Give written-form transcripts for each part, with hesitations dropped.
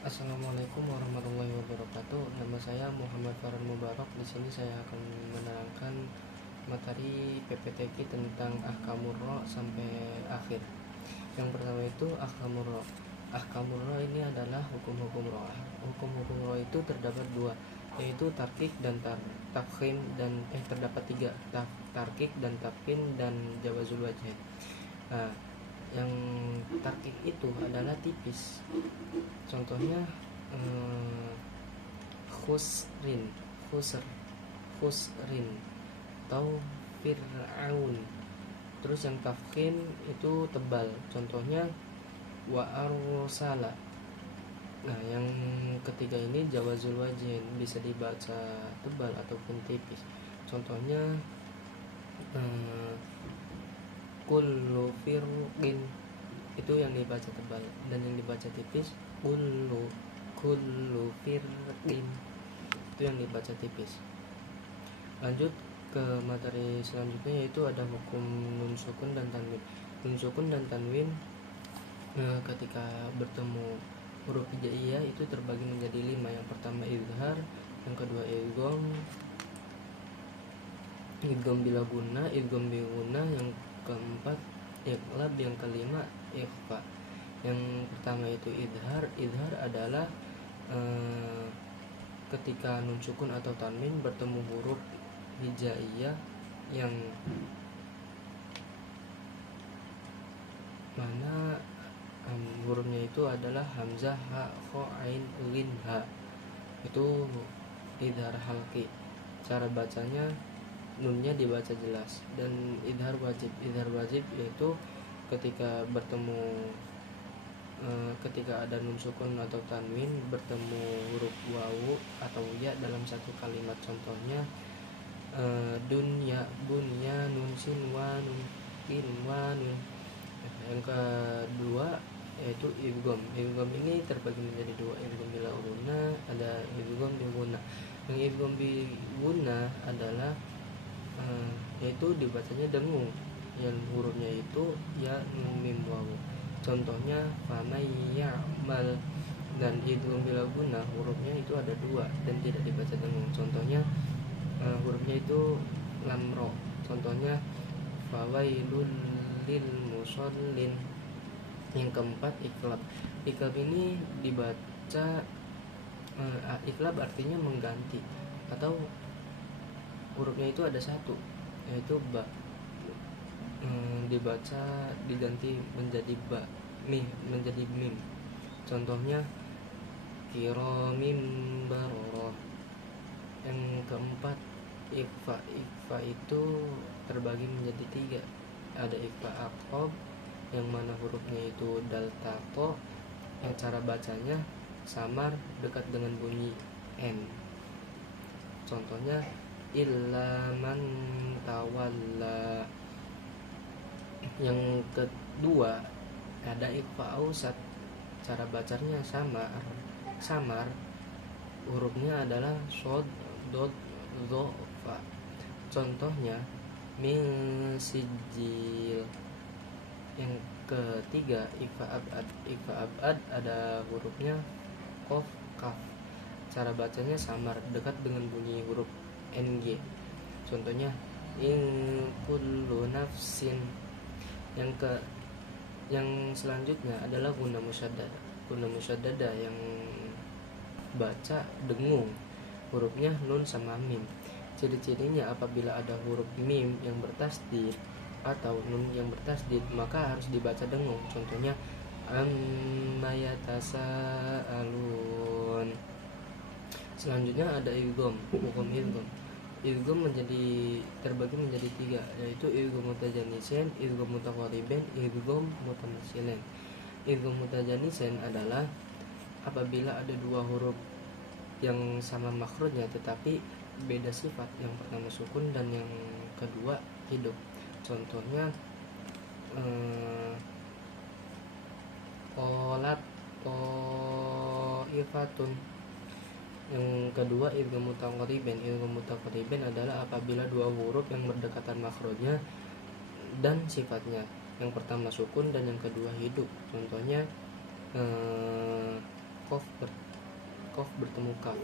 Assalamualaikum warahmatullahi wabarakatuh. Nama saya Muhammad Farhan Mubarak. Di sini saya akan menerangkan materi PPTQ tentang Ahkamur Ra sampai akhir. Yang pertama itu Ahkamur Ra. Ahkamur Ra ini adalah hukum-hukum Ra. Hukum-hukum Ra itu terdapat dua, yaitu tarkik dan tafkhim dan terdapat tiga, tarkik dan tafkin dan jawazul wajh. Nah, yang tarkik itu adalah tipis. Contohnya khusrin, khusrin atau fir'aun. Terus yang tafkhim itu tebal. Contohnya wa arsala. Nah, yang ketiga ini jawazul wajhin, bisa dibaca tebal ataupun tipis. Contohnya kullu firqin, itu yang dibaca tebal, dan yang dibaca tipis kullu firqin, itu yang dibaca tipis. Lanjut ke materi selanjutnya, yaitu ada hukum nun sukun dan tanwin. Nun sukun dan tanwin ketika bertemu huruf hijaiyah itu terbagi menjadi 5. Yang pertama izhar, yang kedua idgham bila guna, idgham bi guna, yang keempat iqlab, yang kelima ikhfa. Yang pertama itu idhar. Idhar adalah ketika nun sukun atau tanwin bertemu huruf hijaiyah yang mana hurufnya itu adalah hamzah, ha, kha, ain, lin, ha. Itu idhar halqi. Cara bacanya nunnya dibaca jelas. Dan idhar wajib. Idhar wajib yaitu ketika bertemu ketika ada nun sukun atau tanwin bertemu huruf wawu atau ya dalam satu kalimat. Contohnya dunya, bunya, nun sin, wa, nun kin, wa, nun. Yang kedua yaitu idgham. Idgham ini terbagi menjadi dua, idgham bila guna, ada idgham bi guna. Yang idgham bi guna adalah yaitu dibacanya dengung, yang hurufnya itu ya, nun, mim, wawu. Contohnya famay ya'mal. Dan idgham bila guna hurufnya itu ada dua dan tidak dibaca dengung. Contohnya hurufnya itu lam ro. Contohnya fawailul lil musallin. Yang keempat iklab. Iklab ini dibaca iklab artinya mengganti, atau hurufnya itu ada satu, yaitu ba, diganti menjadi ba, menjadi mim. Contohnya kiramim bararah. Yang keempat ikhfa. Ikhfa itu terbagi menjadi tiga, ada ikhfa aqab yang mana hurufnya itu dal tato, yang cara bacanya samar dekat dengan bunyi n. Contohnya illa man tawalla. Yang kedua ada ikhfa ausat, cara bacanya samar, hurufnya adalah shod, dot, dho, fa. Contohnya min sijil. Yang ketiga ikhfa abad. Ikhfa abad ada hurufnya qaf, kaf, cara bacanya samar dekat dengan bunyi huruf ng. Contohnya in kullu nafsin. Yang selanjutnya adalah guna musyaddada. Guna musyaddada yang baca dengung, hurufnya nun sama mim. Ciri-cirinya apabila ada huruf mim yang bertasdid atau nun yang bertasdid maka harus dibaca dengung. Contohnya amma yatasaalun. Selanjutnya ada idgham. Hukum idgham. Idgham terbagi menjadi tiga, yaitu idgham mutajannisin, idgham mutaqariban, idgham mutamatsilan. Idgham mutajannisin adalah apabila ada dua huruf yang sama makhrajnya tetapi beda sifat, yang pertama sukun dan yang kedua hidup. Contohnya qalat qaifatun. Yang kedua idgham mutaqariban. Idgham mutaqariban adalah apabila dua huruf yang berdekatan makhrajnya dan sifatnya, yang pertama sukun dan yang kedua hidup. Contohnya qaf bertemu kaf.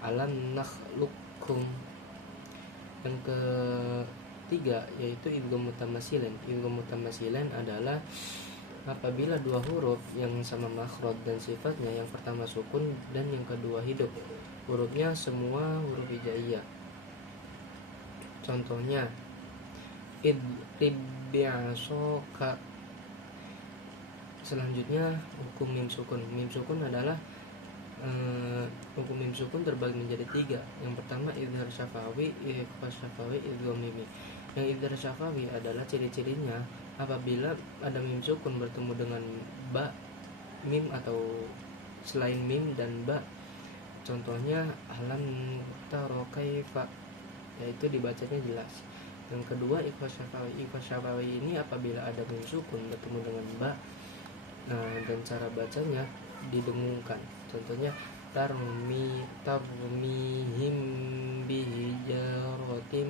Alam nakhluqukum. Yang ketiga yaitu idgham mutamasilan. Idgham mutamasilan adalah apabila dua huruf yang sama makhraj dan sifatnya, yang pertama sukun dan yang kedua hidup, hurufnya semua huruf hijaiyah. Contohnya idribi'asoka. Selanjutnya hukum mim sukun. Mim sukun adalah hukum mim sukun terbagi menjadi tiga. Yang pertama idhar syafawi, ikhfa syafawi, idgham mimi. Yang idhar syafawi adalah ciri-cirinya apabila ada mim sukun bertemu dengan ba, mim atau selain mim dan ba. Contohnya alam taro kaifa, yaitu dibacanya jelas. Yang kedua ikhfa syafawi. Ikhfa syafawi ini apabila ada mim sukun bertemu dengan ba, dan cara bacanya didengungkan. Contohnya tarmihim bihijaratim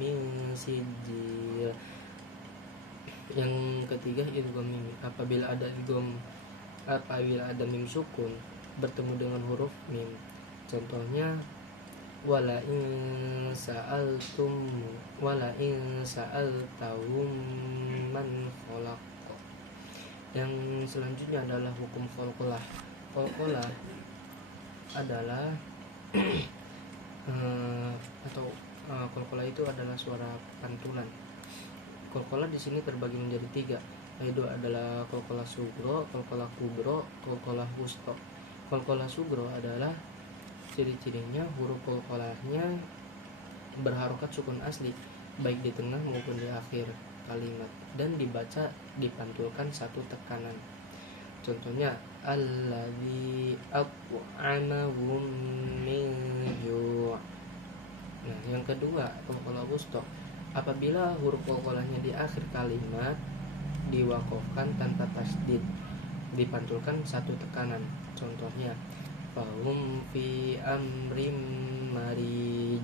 min sijil. Yang ketiga idgham mim. Apabila ada mim sukun bertemu dengan huruf mim. Contohnya wala in sa'altahum man khalaq. Yang selanjutnya adalah hukum qalqalah. Qalqalah adalah qalqalah itu adalah suara pantulan. Qalqalah di sini terbagi menjadi tiga, yaitu adalah qalqalah sugro, qalqalah kubro, qalqalah wusta. Qalqalah sugro adalah ciri-cirinya huruf qalqalahnya berharokat sukun asli baik di tengah maupun di akhir kalimat dan dibaca dipantulkan satu tekanan. Contohnya alladzi at'amahum min ju'. Nah, yang kedua qalqalah wusta. Apabila huruf qalqalahnya di akhir kalimat diwaqafkan tanpa tasdid, dipantulkan satu tekanan. Contohnya fahum fi amrim marij.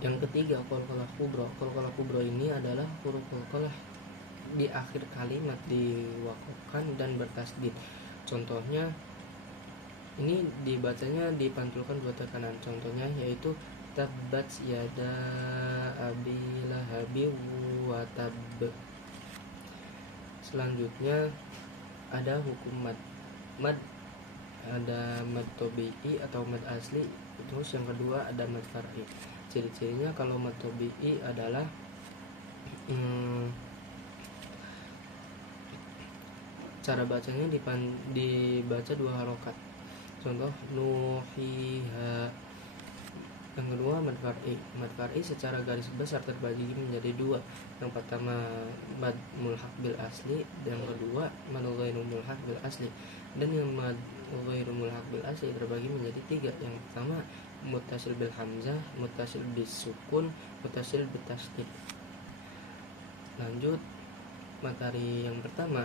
Yang ketiga qalqalah kubro. Qalqalah kubro ini adalah huruf qalqalah di akhir kalimat diwaqafkan dan bertasdid. Contohnya ini dibacanya dipantulkan dua tekanan. Contohnya yaitu tabbat yada abi lahabi wa tab. Selanjutnya ada hukum mad ada mad tabi'i atau mad asli. Terus yang kedua ada mad far'i. Ciri-cirinya kalau mad tabi'i adalah cara bacanya dibaca dua harokat. Contoh nuhiha. Yang kedua mad far'i. Mad far'i secara garis besar terbagi menjadi dua. Yang pertama mad mulhaq bil asli, dan yang kedua mad ghairu mulhaq bil asli. Dan yang mad ghairu mulhaq bil asli terbagi menjadi tiga. Yang pertama muttasil bil hamzah, muttasil bis sukun, muttasil bil tasdid. Lanjut materi yang pertama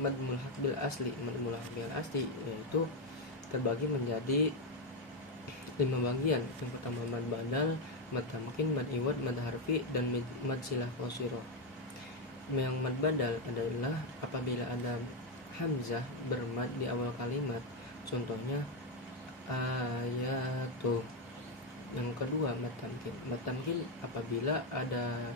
mad mulhaq bil asli. Mad mulhaq bil asli yaitu terbagi menjadi 5 bagian. Yang pertama mad badal, mad tamkin, mad iwad, mad harfi, dan mad silah qasirah. Yang mad badal adalah apabila ada hamzah bermad di awal kalimat. Contohnya ayatu. Yang kedua mad tamkin. Mad tamkin apabila ada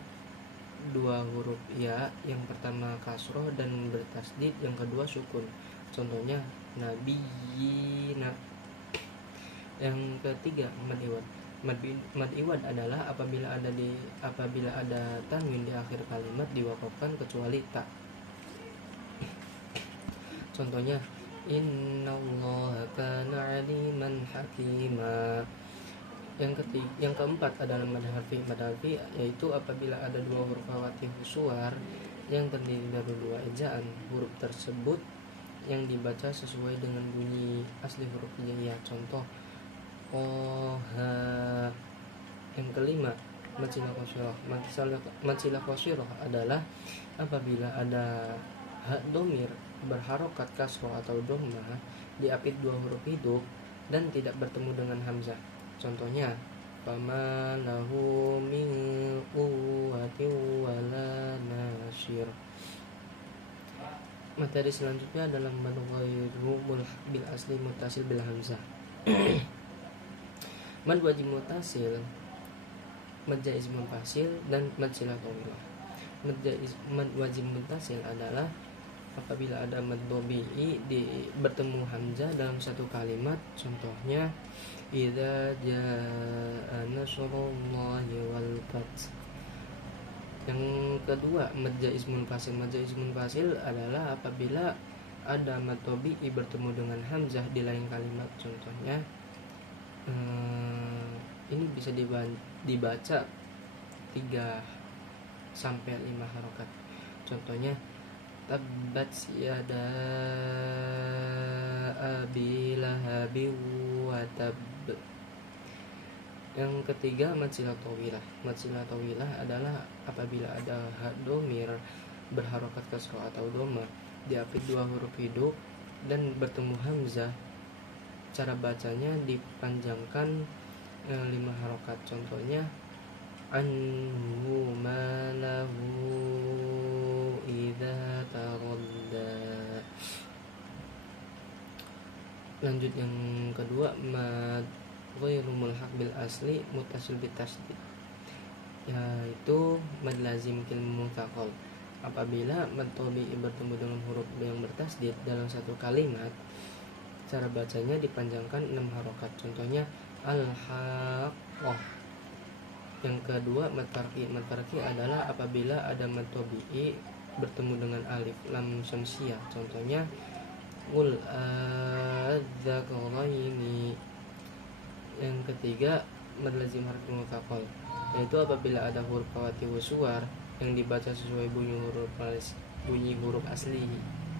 dua huruf ya, yang pertama kasroh dan bertasdid, yang kedua sukun. Contohnya nabiyina. Yang ketiga mad iwad. Mad iwad adalah apabila ada tanwin di akhir kalimat diwakafkan kecuali ta. Contohnya innallaha kana aliman hakima. Yang keempat adalah mad harfi. Mad harfi yaitu apabila ada dua huruf khawatih suar yang terdiri dari dua ejaan, huruf tersebut yang dibaca sesuai dengan bunyi asli huruf hijaiyah. Contoh oha. Yang kelima mad silah qasirah. Mad silah qasirah adalah apabila ada hak domir berharokat kasroh atau dhammah diapit dua huruf hidup dan tidak bertemu dengan hamzah. Contohnya fama lahu min quwwatin wala nasir. Materi selanjutnya adalah mad ghairu mulhaq bil asli muttasil bil hamzah. Mad wajib muttasil, mad jaiz munfasil, dan mad silah tawilah. Mad wajib muttasil adalah apabila ada mad tabi'i bertemu hamzah dalam satu kalimat. Contohnya idza jaa nasrullahi wal fath. Yang kedua, mad jaiz munfasil. Mad jaiz munfasil adalah apabila ada mad tabi'i bertemu dengan hamzah di lain kalimat. Contohnya ini bisa dibaca 3 sampai 5 harokat. Contohnya tabbat yada abi lahabi wa tab. Yang ketiga, mad silah tawilah. Mad silah tawilah adalah apabila ada domir berharokat kasroh atau doma diapit 2 huruf hidup dan bertemu hamzah. Cara bacanya dipanjangkan 5 harokat. Contohnya anhu malahu idza taradda. Lanjut yang kedua, mad ghairu mulhaq bil asli muttasil bit tasydid, yaitu mad lazim kilmu mutsaqal. Apabila mad tabi'i bertemu dengan huruf yang bertasydid dalam satu kalimat, cara bacanya dipanjangkan 6 harokat. Contohnya al-haqqah. Yang kedua, mad farqi. Mad farqi adalah apabila ada mad tabi'i bertemu dengan alif lam syamsiyah. Contohnya qul adzakaraini. Yang ketiga, mad lazim harfi mutsaqal, yaitu apabila ada huruf khawati suwar yang dibaca sesuai bunyi huruf asli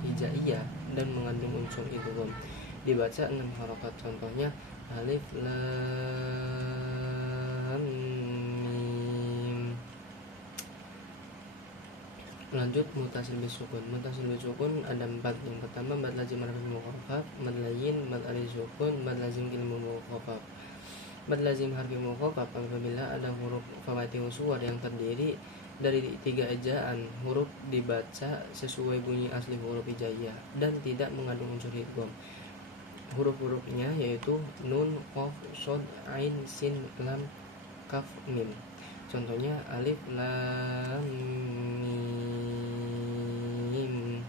hijaiyah dan mengandung unsur idgham, dibaca 6 harokat. Contohnya alif lam mim. Lanjut, muttasil bisukun. Muttasil bisukun ada 4. Yang pertama, mad lazim harfi mukhafaf, mad layyin, mad alif sukun, mad lazim kilmu mukhafaf. Mad lazim harfi mukhafaf apabila ada huruf fawaitihus suwar yang terdiri dari 3 ejaan huruf dibaca sesuai bunyi asli huruf hijaiyah dan tidak mengandung unsur idgham. Huruf-hurufnya yaitu nun, qaf, shad, ain, sin, lam, kaf, mim. Contohnya alif lam mim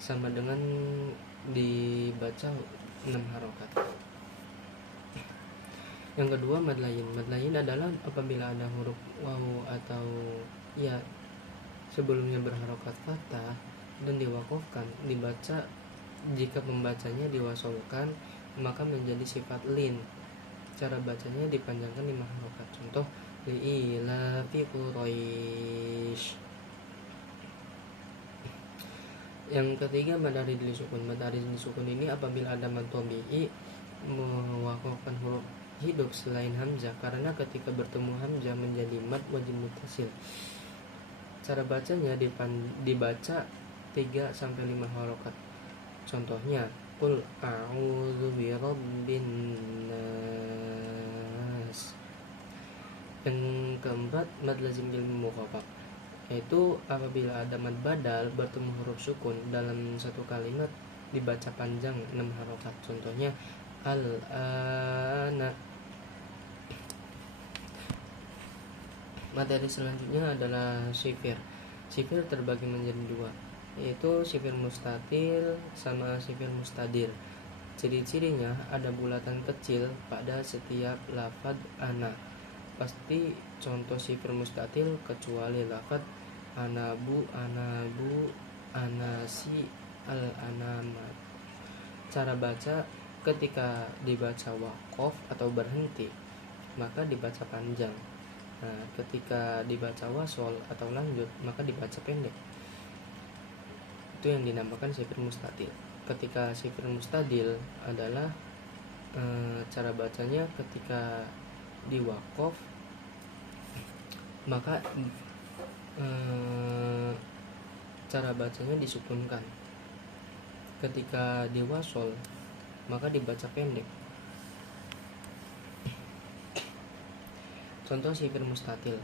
sama dengan dibaca 6 harokat. Yang kedua, mad layyin. Mad layyin adalah apabila ada huruf waw atau ya sebelumnya berharokat fathah dan diwaqafkan, dibaca jika pembacanya diwasolkan maka menjadi sifat lin. Cara bacanya dipanjangkan 5 harokat. Contoh li'ilafi quraisy. Yang ketiga, mad arid lisukun. Mad arid lisukun ini apabila ada mad tabi'i mewaqafkan huruf hidup selain hamzah karena ketika bertemu hamzah menjadi mad wajib muttasil. Cara bacanya dibaca 3 sampai 5 harokat. Contohnya qul a'udzu birabbin nas. Yang keempat, mad lazim kilmu mukhafaf, yaitu apabila ada mad badal bertemu huruf sukun dalam satu kalimat dibaca panjang 6 harokat. Contohnya al-ana. Materi selanjutnya adalah sifir. Sifir terbagi menjadi 2, yaitu sifir mustatil sama sifir mustadir. Ciri-cirinya ada bulatan kecil pada setiap lafaz ana. Pasti contoh sifir mustatil kecuali lafaz anabu, anabu, anasi, al-anamat. Cara baca, ketika dibaca waqaf atau berhenti maka dibaca panjang. Nah, ketika dibaca wasol atau lanjut maka dibaca pendek. Itu yang dinamakan sifir mustatil. Ketika sifir mustadil adalah cara bacanya ketika diwaqaf maka cara bacanya disukunkan. Ketika diwasol maka dibaca pendek. Contoh sifir mustatil: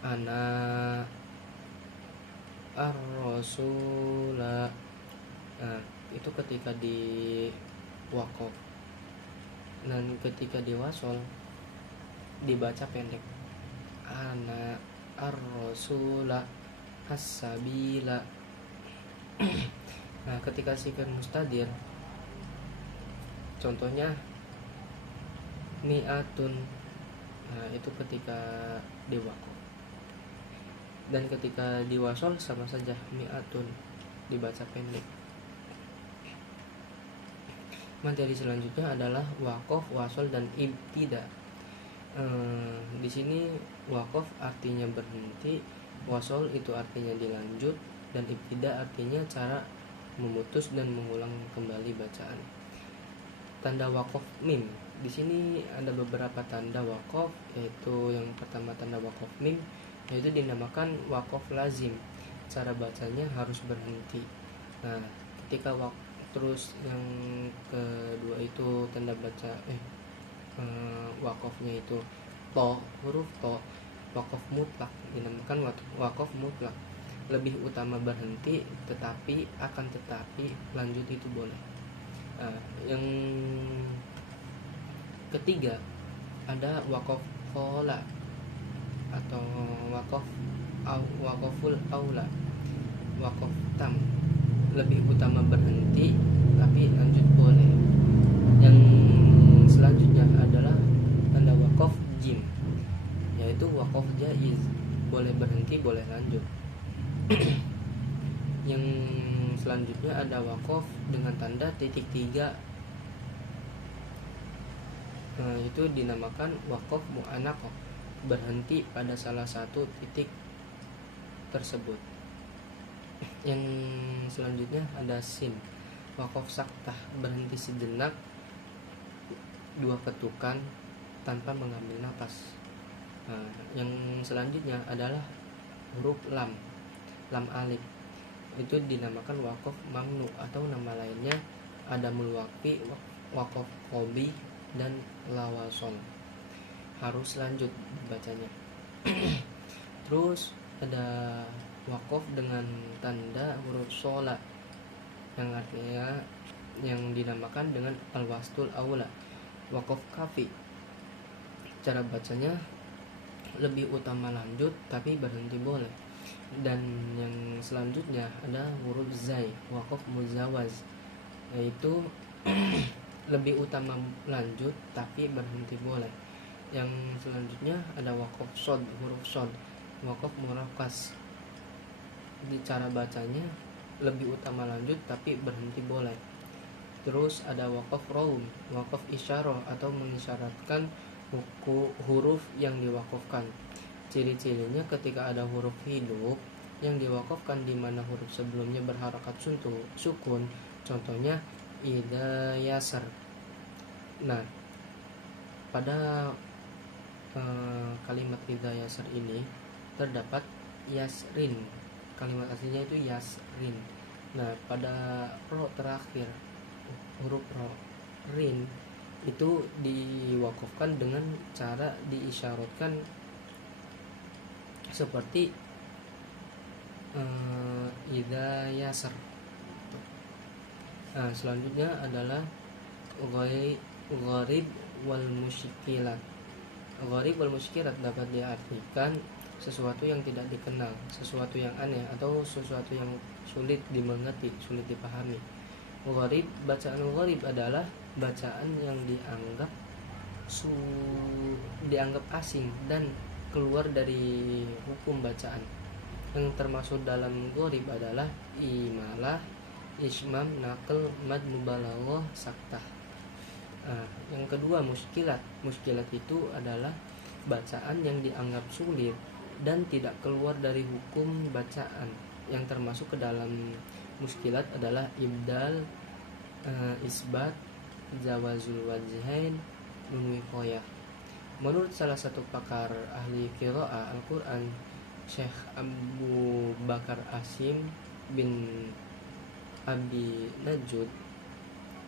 ana, ar-rasula. Nah, itu ketika di wakof. Dan ketika di wasol dibaca pendek, ana ar-rasula as-sabila. Nah, ketika sifir mustadir, contohnya mi'atun. Nah, itu ketika di wakof. Dan ketika di wasol sama saja, mi'atun dibaca pendek. Materi selanjutnya adalah wakof, wasol, dan ibtida. Di sini wakof artinya berhenti, wasol itu artinya dilanjut, dan ibtida artinya cara memutus dan mengulang kembali bacaan. Tanda wakof mim. Di sini ada beberapa tanda wakof, yaitu yang pertama tanda wakof mim, yaitu dinamakan wakof lazim. Cara bacanya harus berhenti. Nah, ketika terus yang kedua itu tanda baca wakofnya itu to, huruf to, wakof mutlak, dinamakan wakof mutlak. Lebih utama berhenti, tetapi lanjut itu boleh. Yang ketiga ada wakof khola atau wakoful aula, wakof tam. Lebih utama berhenti, tapi lanjut boleh. Yang selanjutnya adalah tanda wakof jim, yaitu wakof jaiz, boleh berhenti, boleh lanjut. Yang selanjutnya ada wakof dengan tanda titik 3. Nah, itu dinamakan wakof mu'anaqah, berhenti pada salah satu titik tersebut. Yang selanjutnya ada sin, wakof saktah, berhenti sejenak 2 ketukan tanpa mengambil napas. Nah, yang selanjutnya adalah huruf lam alif, itu dinamakan wakof mamnu, atau nama lainnya adamul waqfi, wakof qobi, dan lawasol. Harus lanjut bacanya. Terus ada wakof dengan tanda huruf sola, yang artinya yang dinamakan dengan al-wastul aula, wakof kafi. Cara bacanya lebih utama lanjut, tapi berhenti boleh. Dan yang selanjutnya ada huruf zai, wakof muzawaz, yaitu lebih utama lanjut, tapi berhenti boleh. Yang selanjutnya ada wakof sod, huruf sod, wakof murakas. Di cara bacanya lebih utama lanjut, tapi berhenti boleh. Terus ada wakof raum, wakof isyarah, atau mengisyaratkan huruf yang diwakofkan. Ciri-cirinya ketika ada huruf hidup yang diwakofkan di mana huruf sebelumnya berharakat sukun, contohnya ida yasar. Nah, pada kalimat ida yasar ini terdapat yasrin, kalimat aslinya itu yasrin. Nah, pada ro terakhir, huruf ro, rin, itu diwakofkan dengan cara diisyaratkan seperti ida yasar. Nah, selanjutnya adalah gharib wal muskilat. Gharib wal muskilat dapat diartikan sesuatu yang tidak dikenal, sesuatu yang aneh, atau sesuatu yang sulit dimengerti, sulit dipahami. Bacaan gharib adalah bacaan yang dianggap asing dan keluar dari hukum bacaan. Yang termasuk dalam gharib adalah imalah, ismam, naql, mad mubalaghah, saktah. Yang kedua muskilat. Muskilat itu adalah bacaan yang dianggap sulit dan tidak keluar dari hukum bacaan. Yang termasuk ke dalam muskilat adalah ibdal, isbat, jawazul wajhain, nun wiqayah. Menurut salah satu pakar ahli qiraah Al-Quran, Syekh Abu Bakar Asim bin Abi Najud,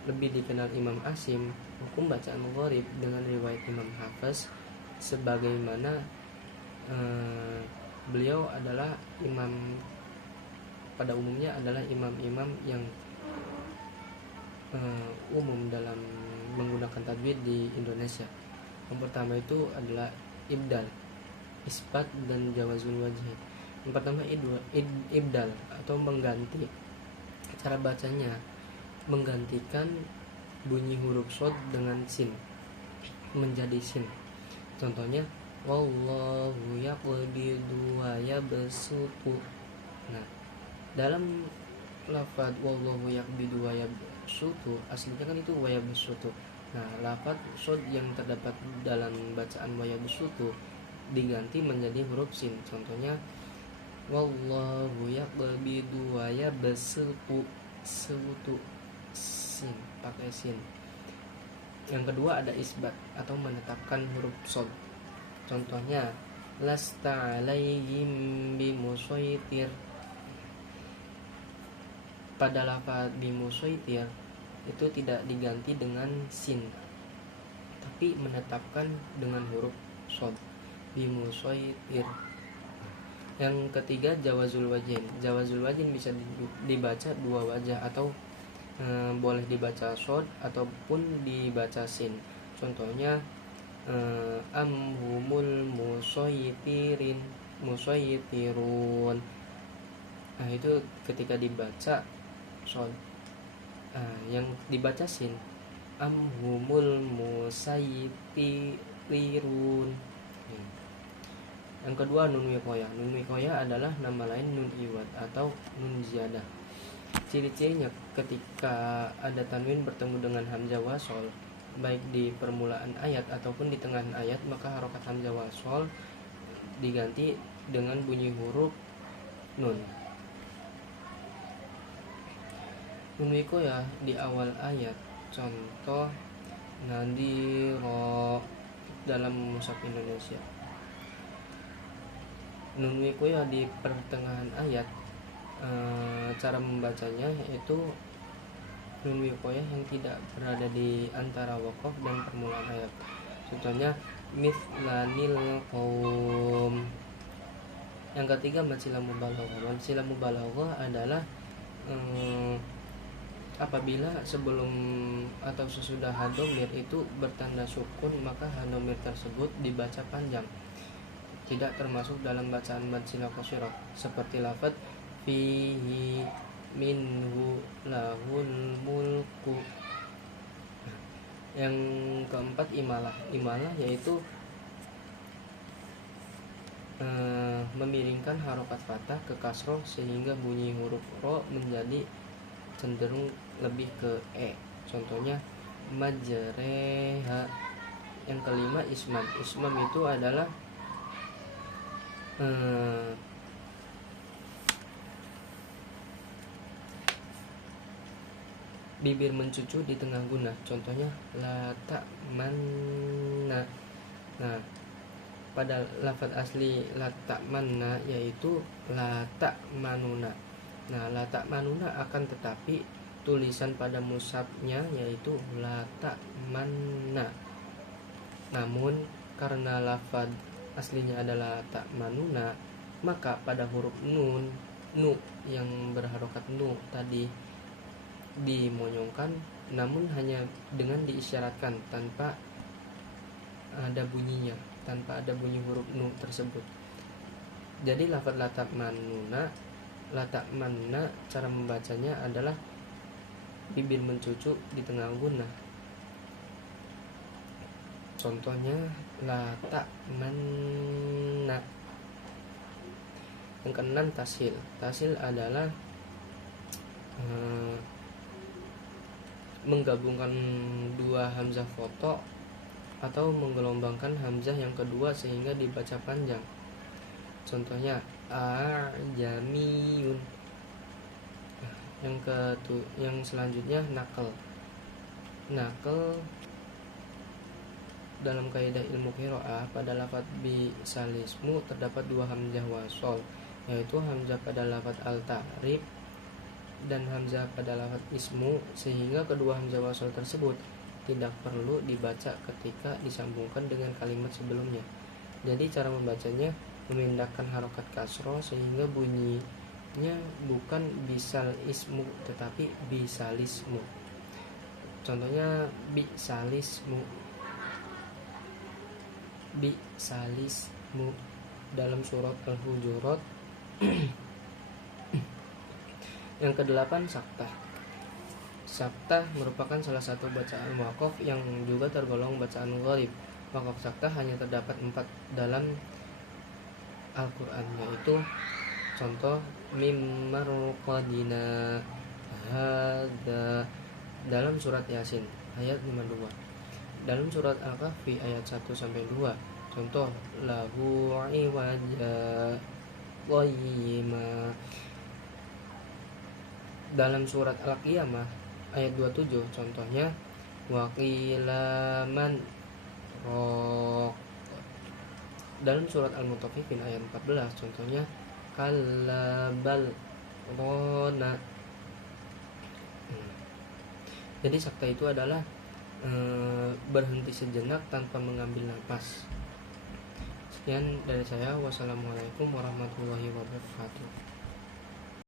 lebih dikenal Imam Asim, hukum bacaan gharib dengan riwayat Imam Hafiz, sebagaimana beliau adalah imam pada umumnya adalah imam-imam yang umum dalam menggunakan tajwid di Indonesia. Yang pertama itu adalah ibdal, isbat, dan jawazul wajhi. Yang pertama ibdal atau mengganti. Cara bacanya menggantikan bunyi huruf shad dengan sin menjadi sin. Contohnya wallahu yaqbidu wa yabsutu. Nah, dalam lafaz wallahu yaqbidu wa yabsutu aslinya kan itu wa yabsutu. Nah, lafaz shad yang terdapat dalam bacaan wa yabsutu diganti menjadi huruf sin. Contohnya wallahu yaqbidu wa yabsutu, sutu, sin, pakai sin. Yang kedua ada isbat atau menetapkan huruf shad. Contohnya lasta alaihim bimusaitir. Pada lafaz bimusaitir itu tidak diganti dengan sin, tapi menetapkan dengan huruf shad, bimusaitir. Yang ketiga jawazul wajhin. Jawazul wajhin bisa dibaca dua wajah atau boleh dibaca shad ataupun dibaca sin. Contohnya amhumul musaytirun. Nah, itu ketika dibaca shad. Yang dibaca sin amhumul musaytirun. Yang kedua nun wiqayah. Nun wiqayah adalah nama lain nun iwad atau nun ziyadah. Ciri-cirinya ketika ada tanwin bertemu dengan hamzah wasol, baik di permulaan ayat ataupun di tengah ayat, maka harokat hamzah wasol diganti dengan bunyi huruf nun. Nun wiqayah di awal ayat, contoh nadhiro dalam mushaf Indonesia. Nun wiqayah di pertengahan ayat, cara membacanya yaitu nun wiqayah yang tidak berada di antara waqaf dan permulaan ayat. Contohnya mithlanil qaum. Yang ketiga matsilah mubalaghah. Matsilah mubalaghah adalah apabila sebelum atau sesudah hadomir itu bertanda sukun, maka hadomir tersebut dibaca panjang, tidak termasuk dalam bacaan matsilah qasirah, seperti lafaz fihi minhu lahul mulku. Yang keempat imalah. Imalah yaitu memiringkan harokat fathah ke kasroh sehingga bunyi huruf ro menjadi cenderung lebih ke e. Contohnya majreha. Yang kelima ismam. Ismam itu adalah bibir mencucu di tengah guna. Contohnya la ta'manna. Nah, pada lafaz asli la ta'manna yaitu la ta'manuna. Nah, la ta'manuna akan tetapi tulisan pada mushafnya yaitu la ta'manna. Namun karena lafaz aslinya adalah ta'manuna, maka pada huruf nun, nu yang berharokat nu tadi dimonyongkan, namun hanya dengan diisyaratkan tanpa ada bunyinya, tanpa ada bunyi huruf nu tersebut. Jadi lafaz la ta'manuna, la ta'manna, cara membacanya adalah bibir mencucu di tengah guna. Contohnya la ta'manna. Yang keenam tasil. Tasil adalah menggabungkan dua hamzah foto atau menggelombangkan hamzah yang kedua sehingga dibaca panjang. Contohnya ajamiyun. Yang selanjutnya nakal. Nakal dalam kaidah ilmu qiraah pada lafaz bi salismu terdapat dua hamzah wasol, yaitu hamzah pada lafaz al-ta'rif dan hamzah pada lafaz ismu, sehingga kedua hamzah wasol tersebut tidak perlu dibaca ketika disambungkan dengan kalimat sebelumnya. Jadi cara membacanya memindahkan harokat kasroh sehingga bunyi nya bukan bisal ismu tetapi bisalismu. Contohnya bisalismu dalam surat Al-Hujurat. Yang kedelapan, saktah. Saktah merupakan salah satu bacaan waqaf yang juga tergolong bacaan gharib. Waqaf saktah hanya terdapat 4 dalam Al-Quran, yaitu contoh mimar qadina hadza dalam surat Yasin ayat 52, dalam surat Al-Kahfi ayat 1-2, contoh lahu iwaja qayyima, dalam surat Al-Qiyamah ayat 27, contohnya waqilaman roq, dalam surat Al-Mutaffifin ayat 14, contohnya kalabal rona. Jadi sakta itu adalah berhenti sejenak tanpa mengambil napas. Sekian dari saya. Wassalamualaikum warahmatullahi wabarakatuh.